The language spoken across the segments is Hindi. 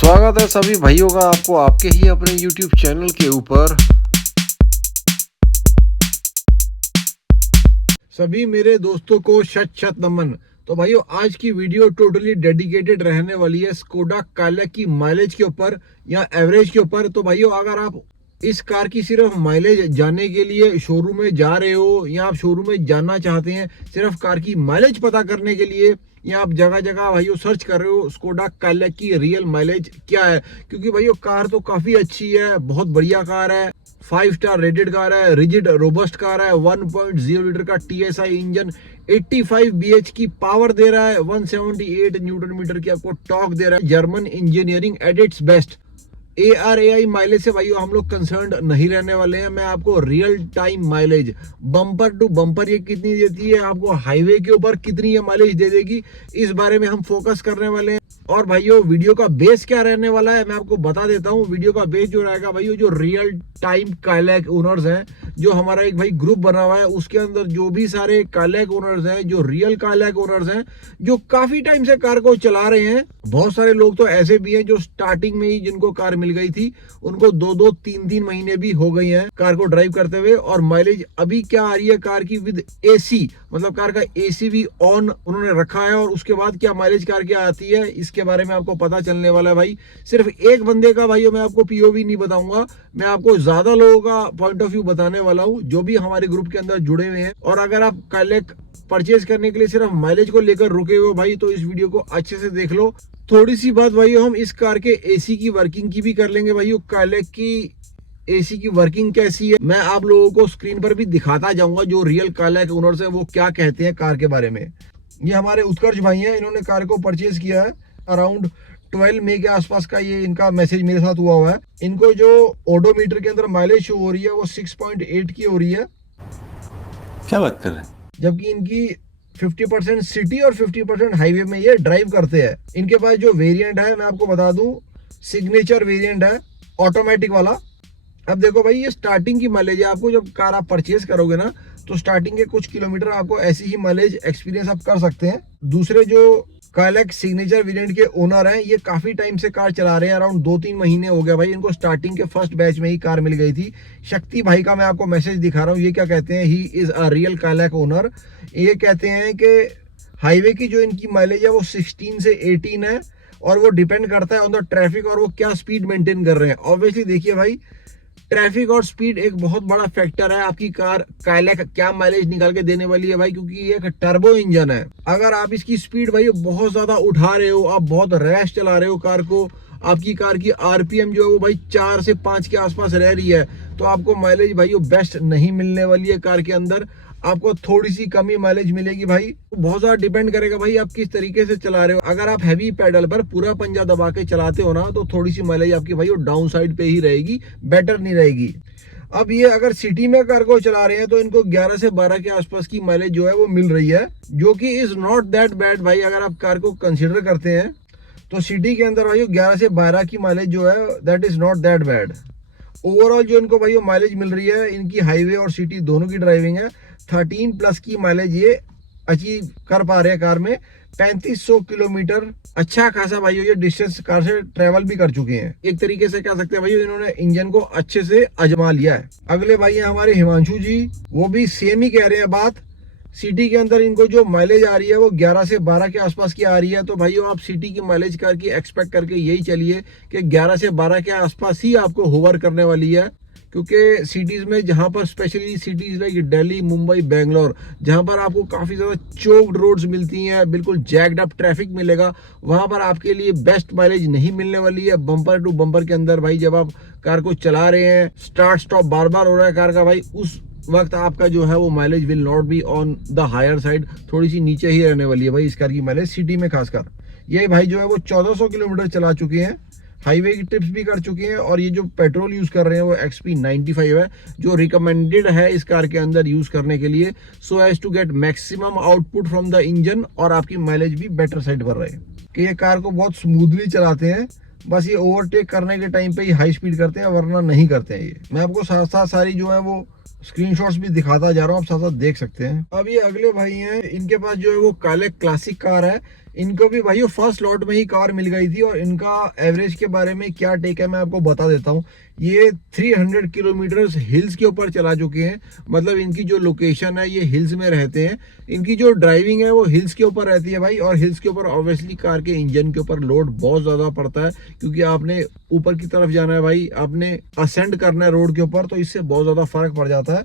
स्वागत है सभी भाइयों का आपको आपके ही अपने YouTube चैनल के ऊपर। सभी मेरे दोस्तों को शत शत नमन। तो भाइयों आज की वीडियो टोटली डेडिकेटेड रहने वाली है स्कोडा कालिक की माइलेज के ऊपर या एवरेज के ऊपर। तो भाइयों अगर आप इस कार की सिर्फ माइलेज जानने के लिए शोरूम में जा रहे हो या आप शोरूम में जानना चाहते हैं सिर्फ कार की माइलेज पता करने के लिए, या आप जगह जगह भाइयों सर्च कर रहे हो स्कोडा कालिक की रियल माइलेज क्या है, क्योंकि भाइयों कार तो काफी अच्छी है, बहुत बढ़िया कार है, 5 स्टार रेटेड कार है, रिजिड रोबस्ट कार है, 1.0 लीटर का TSI इंजन 85 BH की पावर दे रहा है, 178 न्यूटन मीटर की आपको टॉर्क दे रहा है, German engineering at its best. ARAI mileage से भाइयों हम लोग कंसर्न नहीं रहने वाले हैं। मैं आपको real time mileage bumper to bumper ये कितनी देती है, आपको हाईवे के ऊपर कितनी ये माइलेज दे देगी, इस बारे में हम फोकस करने वाले हैं। और भाइयों वीडियो का बेस क्या रहने वाला है मैं आपको बता देता हूँ। वीडियो का बेस जो रहेगा भाइयों, जो रियल टाइम कालिक ओनर्स हैं, जो हमारा एक भाई ग्रुप बना हुआ है उसके अंदर जो भी सारे कालिक ओनर्स हैं, जो रियल कालिक ओनर्स हैं, जो काफी टाइम से कार को चला रहे हैं। बहुत सारे लोग तो ऐसे भी हैं जो स्टार्टिंग में ही जिनको कार मिल गई थी उनको 2-2, 3-3 महीने भी हो गए हैं कार को ड्राइव करते हुए, और माइलेज अभी क्या आ रही है कार की विद AC, मतलब कार का AC भी ऑन उन्होंने रखा है, और उसके बाद क्या माइलेज कार की आती है इसके बारे में आपको पता चलने वाला है। भाई सिर्फ एक बंदे का भाइयों मैं आपको POV नहीं बताऊंगा, मैं आपको ज्यादा लोगों का पॉइंट ऑफ व्यू बताने वाला हूँ जो भी हमारे ग्रुप के अंदर जुड़े हुए हैं। और अगर आप कालिक परचेज करने के लिए सिर्फ माइलेज को लेकर रुके हुए भाई तो इस वीडियो को अच्छे से देख लो। थोड़ी सी बात भाई हम इस कार के AC की वर्किंग की भी कर लेंगे। भाई कालिक की AC की वर्किंग कैसी है मैं आप लोगों को स्क्रीन पर भी दिखाता जाऊंगा। जो रियल कालिक ओनर्स है वो क्या कहते हैं कार के बारे में। ये हमारे उत्कर्ष भाई हैं, इन्होंने कार को परचेज किया है अराउंड 12 मई के आसपास का ये इनका मैसेज मेरे साथ हुआ है। इनको जो ओडोमीटर के अंदर माइलेज शो हो रही है वो 6.8 की हो रही है। क्या बात कर रहे हैं? जबकि इनकी 50% सिटी और 50% हाईवे में ये ड्राइव करते हैं। इनके पास जो वेरिएंट है मैं आपको बता दूं, सिग्नेचर वेरिएंट है ऑटोमेटिक वाला। अब देखो भाई ये स्टार्टिंग की माइलेज है, आपको जब कार आप परचेज करोगे ना तो स्टार्टिंग के कुछ किलोमीटर आपको ऐसी ही माइलेज एक्सपीरियंस आप कर सकते हैं। दूसरे जो कालिक सिग्नेचर वेरिएंट के ओनर हैं ये काफी टाइम से कार चला रहे हैं, अराउंड 2-3 महीने हो गया भाई इनको। स्टार्टिंग के फर्स्ट बैच में ही कार मिल गई थी। शक्ति भाई का मैं आपको मैसेज दिखा रहा हूँ, ये क्या कहते हैं, ही इज अ रियल कालिक ओनर। ये कहते हैं कि हाईवे की जो इनकी माइलेज है वो 16 से 18 है, और वो डिपेंड करता है ऑन द ट्रैफिक और वो क्या स्पीड मेंटेन कर रहे हैं। ऑब्वियसली देखिए भाई ट्रैफिक और स्पीड एक बहुत बड़ा फैक्टर है आपकी कार कालिक क्या माइलेज निकाल के देने वाली है भाई, क्योंकि ये एक टर्बो इंजन है। अगर आप इसकी स्पीड भाई बहुत ज्यादा उठा रहे हो, आप बहुत रैश चला रहे हो कार को, आपकी कार की RPM जो है वो भाई 4 से 5 के आसपास रह रही है, तो आपको माइलेज भाई बेस्ट नहीं मिलने वाली है कार के अंदर। आपको थोड़ी सी कमी माइलेज मिलेगी भाई। बहुत ज्यादा डिपेंड करेगा भाई आप किस तरीके से चला रहे हो। अगर आप हैवी पेडल पर पूरा पंजा दबा के चलाते हो ना तो थोड़ी सी माइलेज आपकी भाई वो डाउन साइड पे ही रहेगी, बेटर नहीं रहेगी। अब ये अगर सिटी में कार को चला रहे हैं तो इनको 11 से 12 के आसपास की माइलेज जो है वो मिल रही है, जो कि इज नॉट दैट बैड भाई। अगर आप कार को कंसिडर करते हैं तो सिटी के अंदर भाई 11 से 12 की माइलेज जो है that is not that bad. Overall जो इनको भाई माइलेज मिल रही है, इनकी हाईवे और सिटी दोनों की ड्राइविंग है, 13 प्लस की माइलेज ये अचीव कर पा रहे हैं कार में। 3500 किलोमीटर अच्छा खासा भाई ये डिस्टेंस कार से ट्रेवल भी कर चुके हैं। एक तरीके से कह सकते हैं भाई इन्होंने इंजन को अच्छे से आजमा लिया है। अगले भाई हैं हमारे हिमांशु जी, वो भी सेम ही कह रहे हैं बात। सिटी के अंदर इनको जो माइलेज आ रही है वो 11 से 12 के आसपास की आ रही है। तो भाइयों आप सिटी की माइलेज कार की एक्सपेक्ट करके यही चलिए कि 11 से 12 के आसपास ही आपको होवर करने वाली है, क्योंकि सिटीज में जहां पर specially cities like Delhi, Mumbai, Bangalore, जहां पर आपको काफी ज्यादा चोक्ड रोड्स मिलती हैं, बिल्कुल जैक्ड अप ट्रैफिक मिलेगा, वहां पर आपके लिए बेस्ट माइलेज नहीं मिलने वाली है। बम्पर टू बम्पर के अंदर भाई जब आप कार को चला रहे हैं, स्टार्ट स्टॉप बार बार हो रहा है कार का भाई, उस वक्त आपका जो है वो mileage will not be on the higher side, थोड़ी सी नीचे ही रहने वाली है भाई इस कार की माइलेज सिटी में खासकर। ये भाई जो है वो 1400 किलोमीटर चला चुके हैं, हाईवे की ट्रिप्स भी कर चुके हैं, और ये जो पेट्रोल यूज कर रहे हैं वो XP95 है, जो रिकमेंडेड है इस कार के अंदर यूज करने के लिए, so as to get maximum output from the engine, और आपकी माइलेज भी बेटर साइड पर रहे। कि ये कार को बहुत स्मूथली चलाते हैं, बस ये ओवरटेक करने के टाइम पे ही हाई स्पीड करते हैं, वरना नहीं करते हैं ये। मैं आपको साथ साथ सारी जो है वो स्क्रीनशॉट्स भी दिखाता जा रहा हूँ, आप साथ साथ देख सकते हैं। अब ये अगले भाई हैं, इनके पास जो है वो कालिक क्लासिक कार है, इनको भी भाई फर्स्ट लॉट में ही कार मिल गई थी और इनका एवरेज के बारे में क्या टेक है मैं आपको बता देता हूँ। ये 300 किलोमीटर हिल्स के ऊपर चला चुके हैं, मतलब इनकी जो लोकेशन है ये हिल्स में रहते हैं। इनकी जो ड्राइविंग है वो हिल्स के ऊपर रहती है भाई, और हिल्स के ऊपर ऑब्वियसली कार के इंजन के ऊपर लोड बहुत ज़्यादा पड़ता है, क्योंकि आपने ऊपर की तरफ जाना है भाई, आपने असेंड करना है रोड के ऊपर, तो इससे बहुत ज़्यादा फर्क पड़ जाता है,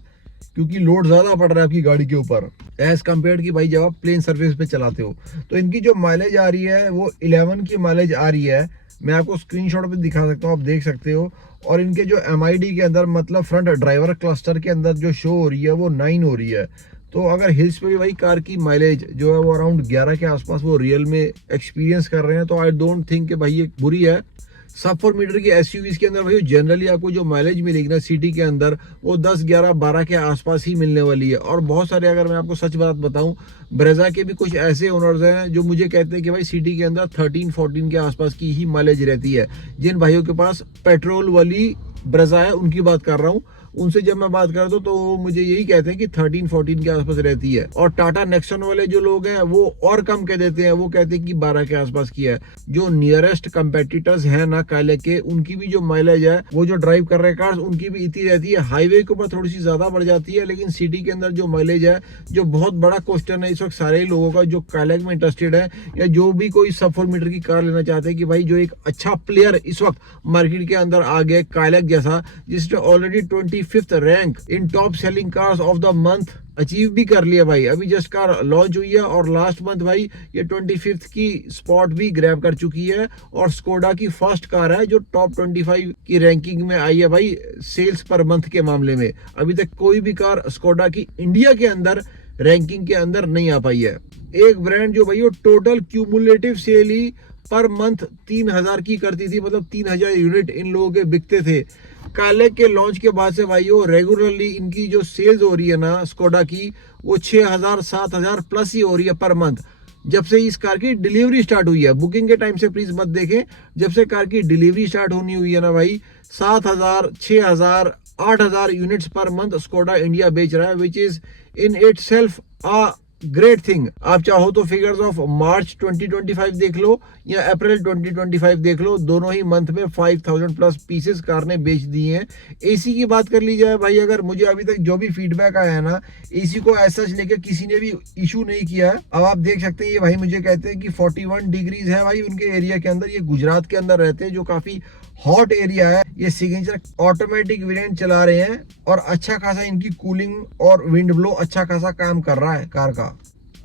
क्योंकि लोड ज्यादा पड़ रहा है आपकी गाड़ी के ऊपर एज कम्पेयर की भाई जब आप प्लेन सरफेस पे चलाते हो। तो इनकी जो माइलेज आ रही है वो 11 की माइलेज आ रही है, मैं आपको स्क्रीनशॉट पे दिखा सकता हूँ, आप देख सकते हो। और इनके जो MID के अंदर मतलब फ्रंट ड्राइवर क्लस्टर के अंदर जो शो हो रही है वो 9 हो रही है। तो अगर हिल्स पे भी भाई कार की माइलेज जो है वो अराउंड 11 के आसपास वो रियल में एक्सपीरियंस कर रहे हैं, तो आई डोंट थिंक कि भाई ये बुरी है। सब 4 मीटर की SUVs के अंदर भाई जनरली आपको जो माइलेज मिलेगी ना सिटी के अंदर वो 10, 11, 12 के आसपास ही मिलने वाली है। और बहुत सारे, अगर मैं आपको सच बात बताऊं, ब्रेजा के भी कुछ ऐसे ओनर्स हैं जो मुझे कहते हैं कि भाई सिटी के अंदर 13, 14 के आसपास की ही माइलेज रहती है। जिन भाइयों के पास पेट्रोल वाली ब्रेजा है उनकी बात कर रहा हूँ, उनसे जब मैं बात करता हूँ तो वो मुझे यही कहते हैं कि 13, 14 के आसपास रहती है। और टाटा नेक्सन वाले जो लोग हैं वो और कम कह देते हैं, वो कहते हैं कि 12 के आसपास की है। जो नियरेस्ट कंपेटिटर्स हैं ना काले के, उनकी भी जो माइलेज है वो जो ड्राइव कर रहे हैं कार्स उनकी भी इतनी रहती है। हाईवे के ऊपर थोड़ी सी ज्यादा बढ़ जाती है, लेकिन सिटी के अंदर जो माइलेज है, जो बहुत बड़ा क्वेश्चन है इस वक्त सारे ही लोगों का जो कालेक में इंटरेस्टेड है या जो भी कोई सब 4 मीटर की कार लेना चाहते हैं, कि भाई जो एक अच्छा प्लेयर इस वक्त मार्केट के अंदर आ गया कालेक जैसा, जिसने already 25th rank in top selling cars of the month achieve भी कर लिया भाई। अभी जस्ट कार लॉन्च हुई है और लास्ट मंथ भाई ये 25th की स्पॉट भी ग्रैब कर चुकी है। और स्कोडा की फर्स्ट कार है जो टॉप 25 की रैंकिंग में आई है भाई सेल्स पर मंथ के मामले में। अभी तक कोई भी कार स्कोडा की इंडिया के अंदर रैंकिंग के अंदर नहीं आ पाई है। एक ब्रांड जो भाई वो टोटल क्यूमुलेटिव सेल ही पर मंथ 3000 की करती थी, मतलब 3000 यूनिट इन लोगों के बिकते थे। काले के लॉन्च के बाद से भाई वो रेगुलरली इनकी जो सेल्स हो रही है ना स्कोडा की, वो 6000, 7000 प्लस ही हो रही है पर मंथ। जब से इस कार की डिलीवरी स्टार्ट हुई है, बुकिंग के टाइम से प्लीज मत देखें, जब से कार की डिलीवरी स्टार्ट होनी हुई है ना भाई, 7000, 6000, 8000 units per month Skoda India बेच रहा है, which is in itself a great thing. आप चाहो तो फिगर्स ऑफ मार्च 2025 देख लो या अप्रैल 2025 देख लो, दोनों ही मंथ में 5000 प्लस पीसेस कार ने बेच दिए हैं। एसी की बात कर ली जाए भाई, अगर मुझे अभी तक जो भी फीडबैक आया है ना, एसी को ऐसा लेके किसी ने भी इशू नहीं किया है। अब आप देख सकते हैं ये भाई मुझे कहते हैं कि 41 डिग्रीज है भाई उनके एरिया के अंदर। ये गुजरात के अंदर रहते हैं जो काफी हॉट एरिया है। ये सिग्नेचर ऑटोमेटिक वेरिएंट चला रहे हैं और अच्छा खासा इनकी कूलिंग और विंड ब्लो अच्छा खासा काम कर रहा है कार का।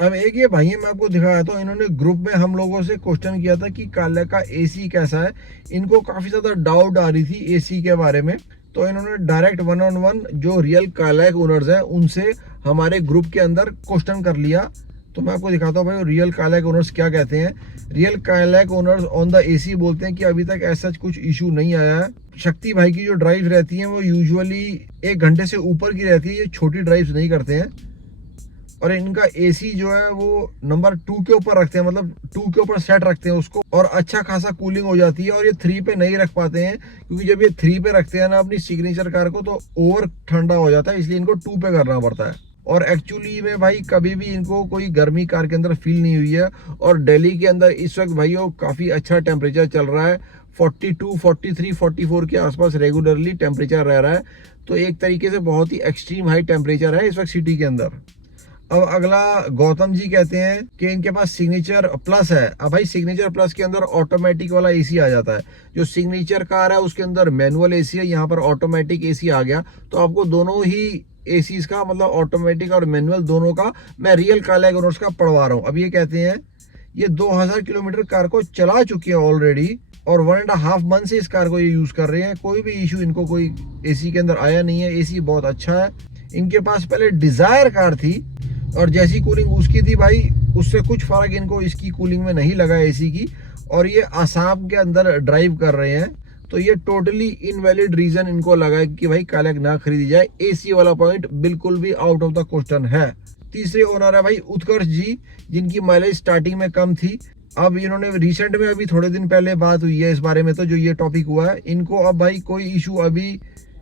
अब एक ये भाई मैं आपको दिखाया था, इन्होंने ग्रुप में हम लोगों से क्वेश्चन किया था कि काले का एसी कैसा है। इनको काफी ज्यादा डाउट आ रही थी एसी के बारे में, तो इन्होंने डायरेक्ट 1-on-1 जो रियल काले ओनर्स हैं उनसे हमारे ग्रुप के अंदर क्वेश्चन कर लिया। तो मैं आपको दिखाता हूँ भाई रियल कालेक ओनर्स क्या कहते हैं। रियल कालेक ओनर्स ऑन द एसी बोलते हैं कि अभी तक ऐसा कुछ इशू नहीं आया है। शक्ति भाई की जो ड्राइव रहती है वो यूजुअली 1 घंटे से ऊपर की रहती है, ये छोटी ड्राइव्स नहीं करते हैं। और इनका एसी जो है वो नंबर 2 के ऊपर रखते हैं, मतलब 2 के ऊपर सेट रखते हैं उसको, और अच्छा खासा कूलिंग हो जाती है। और ये 3 पे नहीं रख पाते हैं, क्योंकि जब ये 3 पे रखते हैं ना अपनी सिग्नेचर कार को, तो ओवर ठंडा हो जाता है, इसलिए इनको 2 पे करना पड़ता है। और एक्चुअली में भाई कभी भी इनको कोई गर्मी कार के अंदर फील नहीं हुई है। और दिल्ली के अंदर इस वक्त भाइयों काफ़ी अच्छा टेम्परेचर चल रहा है, 42, 43, 44 के आसपास रेगुलरली टेम्परेचर रह रहा है। तो एक तरीके से बहुत ही एक्सट्रीम हाई टेम्परेचर है इस वक्त सिटी के अंदर। अब अगला गौतम जी कहते हैं कि इनके पास सिग्नेचर प्लस है। अब भाई सिग्नेचर प्लस के अंदर ऑटोमेटिक वाला एसी आ जाता है। जो सिग्नेचर कार है उसके अंदर मैनुअल एसी है, यहाँ पर ऑटोमेटिक एसी आ गया। तो आपको दोनों ही एसीज का मतलब ऑटोमेटिक और मैनुअल दोनों का मैं रियल कालेक ओनर्स का पढ़वा रहा हूँ। अब ये कहते हैं ये 2000 किलोमीटर कार को चला चुकी है ऑलरेडी, और 1.5 मंथ से इस कार को ये यूज कर रहे हैं। कोई भी इशू इनको कोई एसी के अंदर आया नहीं है, एसी बहुत अच्छा है। इनके पास पहले डिजायर कार थी और जैसी कूलिंग उसकी थी भाई, उससे कुछ फर्क इनको इसकी कूलिंग में नहीं लगा एसी की। और ये आसाम के अंदर ड्राइव कर रहे हैं, तो ये टोटली इनवैलिड रीजन इनको लगा कि भाई कालेक ना खरीदी जाए। एसी वाला पॉइंट बिल्कुल भी आउट ऑफ द क्वेश्चन है। तीसरे ओनर है भाई उत्कर्ष जी, जिनकी माइलेज स्टार्टिंग में कम थी। अब इन्होंने रिसेंट में अभी थोड़े दिन पहले बात हुई है इस बारे में, तो जो ये टॉपिक हुआ है, इनको अब भाई कोई इशू अभी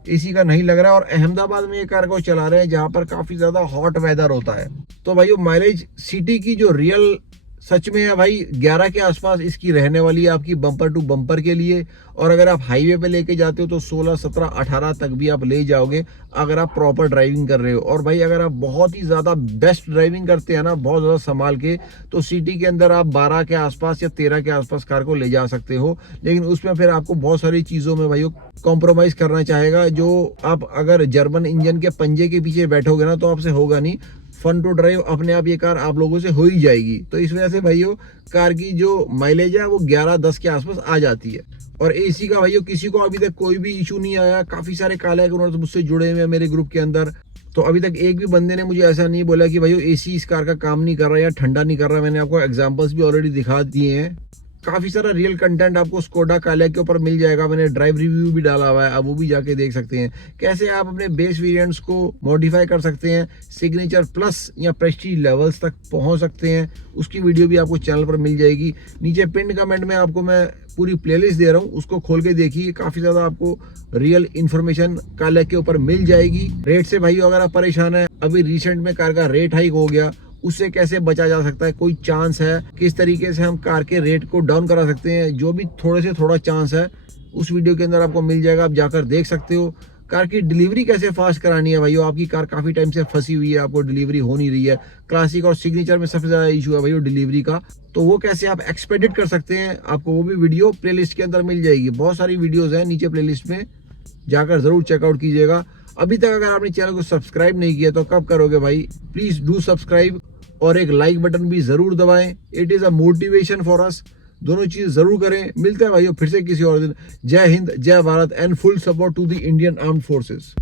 एसी का नहीं लग रहा है। और अहमदाबाद में ये कार को चला रहे हैं जहां पर काफी ज्यादा हॉट वेदर होता है। तो भाई माइलेज सिटी की जो रियल सच में है भाई, 11 के आसपास इसकी रहने वाली है आपकी बम्पर टू बम्पर के लिए। और अगर आप हाईवे पे लेके जाते हो तो 16, 17, 18 तक भी आप ले जाओगे अगर आप प्रॉपर ड्राइविंग कर रहे हो। और भाई अगर आप बहुत ही ज़्यादा बेस्ट ड्राइविंग करते हैं ना, बहुत ज़्यादा संभाल के, तो सिटी के अंदर आप 12 के आसपास या 13 के आसपास कार को ले जा सकते हो। लेकिन उसमें फिर आपको बहुत सारी चीज़ों में भाई कॉम्प्रोमाइज़ करना चाहेगा, जो आप अगर जर्मन इंजन के पंजे के पीछे बैठोगे ना तो आपसे होगा नहीं। फन टू ड्राइव अपने आप ये कार आप लोगों से हो ही जाएगी। तो इस वजह से भाइयों कार की जो माइलेज है वो 11-10 के आसपास आ जाती है। और एसी का भाइयों किसी को अभी तक कोई भी इशू नहीं आया। काफ़ी सारे काले उन्होंने मुझसे जुड़े हुए हैं मेरे ग्रुप के अंदर, तो अभी तक एक भी बंदे ने मुझे ऐसा नहीं बोला कि भाइयों एसी इस कार का काम नहीं कर रहा या ठंडा नहीं कर रहा। मैंने आपको एग्जाम्पल्स भी ऑलरेडी दिखा दिए हैं। काफ़ी सारा रियल कंटेंट आपको स्कोडा कालिया के ऊपर मिल जाएगा। मैंने ड्राइव रिव्यू भी डाला हुआ है, आप वो भी जाके देख सकते हैं कैसे आप अपने बेस वेरिएंट्स को मॉडिफाई कर सकते हैं, सिग्नेचर प्लस या प्रेस्टीज लेवल्स तक पहुंच सकते हैं। उसकी वीडियो भी आपको चैनल पर मिल जाएगी। नीचे पिन कमेंट में आपको मैं पूरी प्लेलिस्ट दे रहा हूँ, उसको खोल के देखिए। काफ़ी ज़्यादा आपको रियल इन्फॉर्मेशन कालिया के ऊपर मिल जाएगी। रेट से भाई अगर आप परेशान है, अभी रिसेंट में कार का रेट हाइक हो गया, उससे कैसे बचा जा सकता है, कोई चांस है, किस तरीके से हम कार के रेट को डाउन करा सकते हैं, जो भी थोड़े से थोड़ा चांस है उस वीडियो के अंदर आपको मिल जाएगा। आप जाकर देख सकते हो। कार की डिलीवरी कैसे फास्ट करानी है भाइयों, आपकी कार काफ़ी टाइम से फंसी हुई है, आपको डिलीवरी हो नहीं रही है। क्लासिक और सिग्नेचर में सबसे ज़्यादा इशू है भाइयों डिलीवरी का, तो वो कैसे आप एक्सपेडिट कर सकते हैं, आपको वो भी वीडियो प्लेलिस्ट के अंदर मिल जाएगी। बहुत सारी वीडियोज़ हैं नीचे प्लेलिस्ट में, जाकर ज़रूर चेकआउट कीजिएगा। अभी तक अगर आपने चैनल को सब्सक्राइब नहीं किया तो कब करोगे भाई, प्लीज़ डू सब्सक्राइब और एक लाइक बटन भी जरूर दबाएं। It is a motivation for us. दोनों चीज़ जरूर करें। मिलते हैं भाइयों फिर से किसी और दिन। जय हिंद, जय Bharat and full support to the Indian armed forces.